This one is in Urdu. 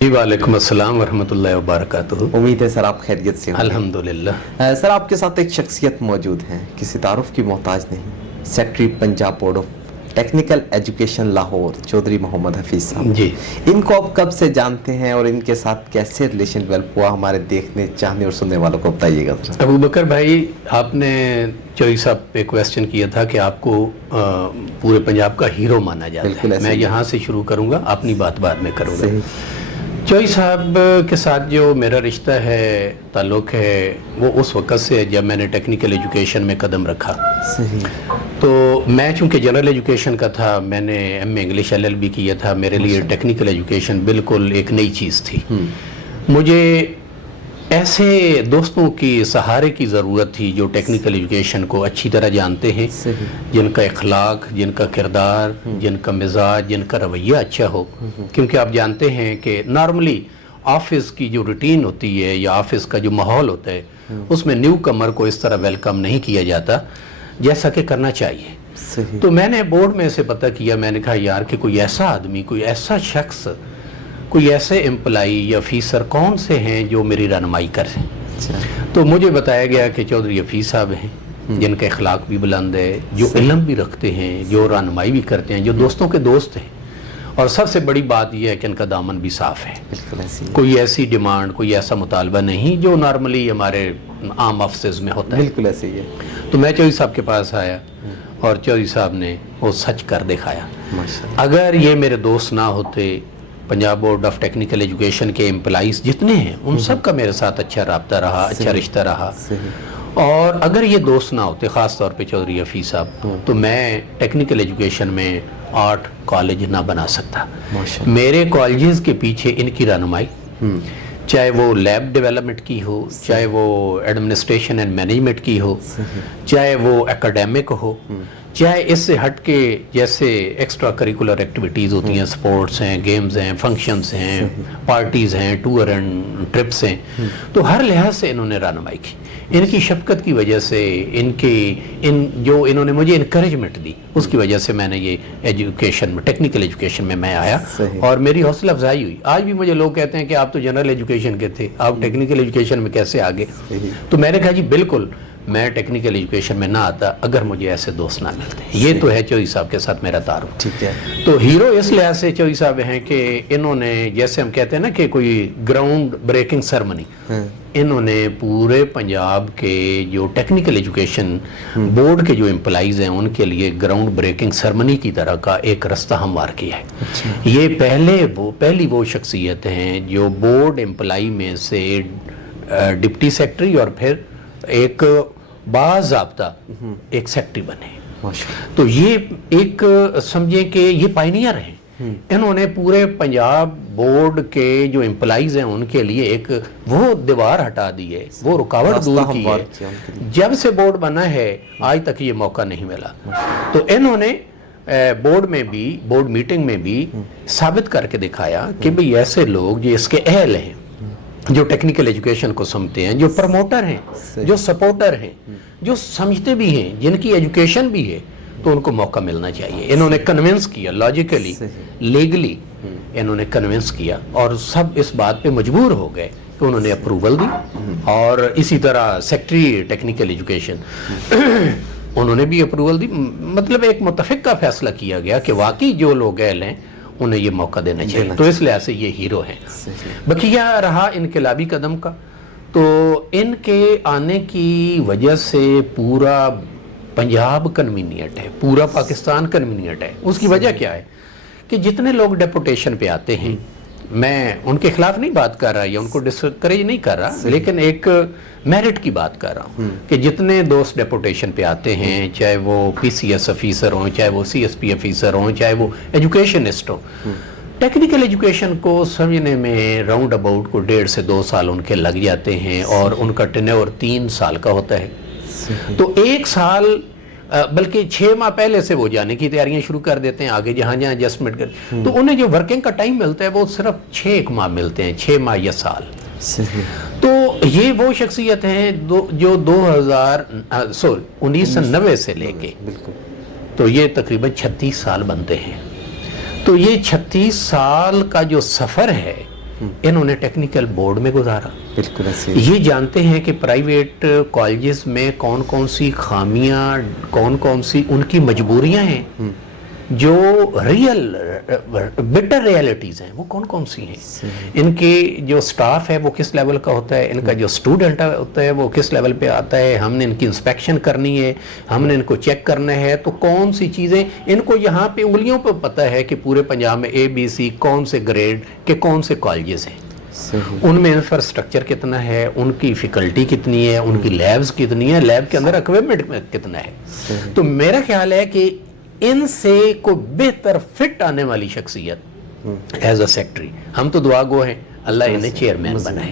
جی وعلیکم السلام ورحمۃ اللہ وبرکاتہ۔ امید ہے سر آپ خیریت سے ہوں۔ الحمدللہ۔ سر آپ کے ساتھ ایک شخصیت موجود ہیں، کسی تعارف کی محتاج نہیں، secretary Punjab board of technical education Lahore Chaudhry Muhammad Hafeez sahib. جی، ان کو آپ کب سے جانتے ہیں اور ان کے ساتھ کیسے ریلیشن ڈیولپ ہوا، ہمارے دیکھنے چاہنے اور سننے والوں کو بتائیے گا۔ ابو بکر بھائی، آپ نے چوہدری صاحب پہ کویسچن کیا تھا کہ آپ کو پورے پنجاب کا ہیرو مانا جاتا ہے۔ میں یہاں سے شروع کروں گا، اپنی بات بعد میں کروں گا۔ چوہدری صاحب کے ساتھ جو میرا رشتہ ہے، تعلق ہے، وہ اس وقت سے جب میں نے ٹیکنیکل ایجوکیشن میں قدم رکھا۔ تو میں چونکہ جنرل ایجوکیشن کا تھا، میں نے ایم اے انگلش LLB کیا تھا، میرے لیے ٹیکنیکل ایجوکیشن بالکل ایک نئی چیز تھی۔ مجھے ایسے دوستوں کی سہارے کی ضرورت تھی جو ٹیکنیکل ایجوکیشن کو اچھی طرح جانتے ہیں، جن کا اخلاق، جن کا کردار، جن کا مزاج، جن کا رویہ اچھا ہو۔ کیونکہ آپ جانتے ہیں کہ نارملی آفس کی جو روٹین ہوتی ہے یا آفس کا جو ماحول ہوتا ہے، اس میں نیو کمر کو اس طرح ویلکم نہیں کیا جاتا جیسا کہ کرنا چاہیے۔ تو میں نے بورڈ میں سے پتہ کیا، میں نے کہا یار کہ کوئی ایسا آدمی، کوئی ایسا شخص، کوئی ایسے امپلائی یا افیسر کون سے ہیں جو میری رہنمائی کریں۔ تو مجھے بتایا گیا کہ چودھری حفیظ صاحب ہیں، جن کا اخلاق بھی بلند ہے، جو علم بھی رکھتے ہیں، جو رہنمائی بھی کرتے ہیں، جو دوستوں کے دوست ہیں، اور سب سے بڑی بات یہ ہے کہ ان کا دامن بھی صاف ہے۔ کوئی ایسی ڈیمانڈ، کوئی ایسا مطالبہ نہیں جو نارملی ہمارے عام آفسز میں ہوتا ہے۔ بالکل ایسے ہی ہے۔ تو میں چودھری صاحب کے پاس آیا اور چودھری صاحب نے وہ سچ کر دکھایا۔ اگر یہ میرے دوست نہ ہوتے، Punjab board of technical education کے امپلائیز جتنے ہیں ان سب کا میرے ساتھ اچھا رابطہ رہا، اچھا رشتہ رہا، اور اگر یہ دوست نہ ہوتے، خاص طور پہ چودھری حفیظ صاحب، تو میں ٹیکنیکل ایجوکیشن میں آرٹ کالج نہ بنا سکتا۔ میرے کالجز کے پیچھے ان کی رہنمائی، چاہے وہ لیب ڈیولپمنٹ کی ہو، چاہے وہ ایڈمنسٹریشن اینڈ مینجمنٹ کی ہو، چاہے وہ اکیڈیمک ہو، چاہے اس سے ہٹ کے جیسے ایکسٹرا کریکولر ایکٹیویٹیز ہوتی ہیں، سپورٹس ہیں، گیمز ہیں، فنکشنز ہیں، پارٹیز ہیں، ٹور اینڈ ٹرپس ہیں، تو ہر لحاظ سے انہوں نے رہنمائی کی۔ ان کی شفقت کی وجہ سے، جو انہوں نے مجھے انکریجمنٹ دی، اس کی وجہ سے میں نے یہ ایجوکیشن میں، ٹیکنیکل ایجوکیشن میں آیا، اور میری حوصلہ افزائی ہوئی۔ آج بھی مجھے لوگ کہتے ہیں کہ آپ تو جنرل ایجوکیشن کے تھے، آپ ٹیکنیکل ایجوکیشن میں کیسے آگے؟ تو میں نے کہا جی بالکل، میں ٹیکنیکل ایجوکیشن میں نہ آتا اگر مجھے ایسے دوست نہ ملتے۔ یہ تو ہے چودھری صاحب کے ساتھ میرا تعارف۔ ٹھیک ہے۔ تو ہیرو اس لحاظ سے چودھری صاحب ہیں کہ انہوں نے، جیسے ہم کہتے ہیں نا کہ کوئی گراؤنڈ بریکنگ سرمنی، انہوں نے پورے پنجاب کے جو ٹیکنیکل ایجوکیشن بورڈ کے جو امپلائیز ہیں ان کے لیے گراؤنڈ بریکنگ سرمنی کی طرح کا ایک رستہ ہموار کیا ہے۔ یہ پہلی وہ شخصیت ہیں جو بورڈ امپلائی میں سے ڈپٹی سیکرٹری اور پھر ایک باضابطہ ایک سیکرٹری بنے۔ تو یہ ایک سمجھیں کہ یہ پائنیئر ہیں۔ انہوں نے پورے پنجاب بورڈ کے جو امپلائیز ہیں ان کے لیے ایک وہ دیوار ہٹا دی ہے، وہ رکاوٹ دور کی ہے۔ جب سے بورڈ بنا ہے آج تک یہ موقع نہیں ملا۔ تو انہوں نے بورڈ میں بھی، بورڈ میٹنگ میں بھی ثابت کر کے دکھایا کہ بھئی ایسے لوگ جو اس کے اہل ہیں، جو ٹیکنیکل ایجوکیشن کو سمجھتے ہیں، جو پروموٹر ہیں، جو سپورٹر ہیں، جو سمجھتے بھی ہیں، جن کی ایجوکیشن بھی ہے، تو ان کو موقع ملنا چاہیے۔ انہوں نے کنونس کیا، لاجیکلی، لیگلی انہوں نے کنونس کیا، اور سب اس بات پہ مجبور ہو گئے کہ انہوں نے اپروول دی۔ اور اسی طرح سیکرٹری ٹیکنیکل ایجوکیشن انہوں نے بھی اپروول دی۔ مطلب ایک متفق کا فیصلہ کیا گیا کہ واقعی جو لوگ اہل ہیں انہیں یہ موقع دینا چاہیے۔ تو اس لحاظ سے یہ ہیرو ہیں۔ بقیہ رہا انقلابی قدم کا، تو ان کے آنے کی وجہ سے پورا پنجاب کنوینئنٹ ہے، پورا پاکستان کنوینئنٹ ہے۔ اس کی وجہ کیا ہے کہ جتنے لوگ ڈیپوٹیشن پہ آتے ہیں، میں ان کے خلاف نہیں بات کر رہا یا ان کو ڈسکریج نہیں کر رہا، لیکن ایک میرٹ کی بات کر رہا ہوں کہ جتنے دوست ڈیپوٹیشن پہ آتے ہیں، چاہے وہ PCS افیسر ہوں، چاہے وہ CSP افیسر ہوں، چاہے وہ ایجوکیشنسٹ ہوں، ٹیکنیکل ایجوکیشن کو سمجھنے میں راؤنڈ اباؤٹ کو 1.5 سے 2 سال ان کے لگ جاتے ہیں، اور ان کا ٹینیور 3 سال کا ہوتا ہے۔ تو 1 سال بلکہ 6 ماہ پہلے سے وہ جانے کی تیاریاں شروع کر دیتے ہیں، آگے جہاں جہاں ایڈجسٹمنٹ کر، تو انہیں جو ورکنگ کا ٹائم ملتا ہے وہ صرف 6 ماہ ملتے ہیں، 6 ماہ یا سال۔ تو یہ وہ شخصیت ہیں جو 1990 سے لے کے تو یہ تقریباً 36 سال بنتے ہیں۔ تو یہ 36 سال کا جو سفر ہے انہوں نے ٹیکنیکل بورڈ میں گزارا. بالکل ایسے یہ جانتے ہیں کہ پرائیویٹ کالجز میں کون کون سی خامیاں، کون کون سی ان کی مجبوریاں ہیں، جو ریئل بٹر ریئلٹیز ہیں وہ کون کون سی ہیں. ان کے جو سٹاف ہے وہ کس لیول کا ہوتا ہے، ان کا جو اسٹوڈنٹ ہوتا ہے وہ کس لیول پہ آتا ہے، ہم نے ان کی انسپیکشن کرنی ہے، ہم نے ان کو چیک کرنا ہے. تو کون سی چیزیں ان کو یہاں پہ انگلیوں پہ پتہ ہے کہ پورے پنجاب میں ABC کون سے گریڈ کے کون سے کالجز ہیں، ان میں انفراسٹرکچر کتنا ہے، ان کی فیکلٹی کتنی ہے، ان کی لیبز کتنی ہے، لیب کے اندر اکوپمنٹ کتنا ہے. تو میرا خیال ہے کہ ان سے کوئی بہتر فٹ آنے والی شخصیت ایز اے سیکٹری، ہم تو دعا گو ہیں اللہ انہیں چیئرمین بنائے.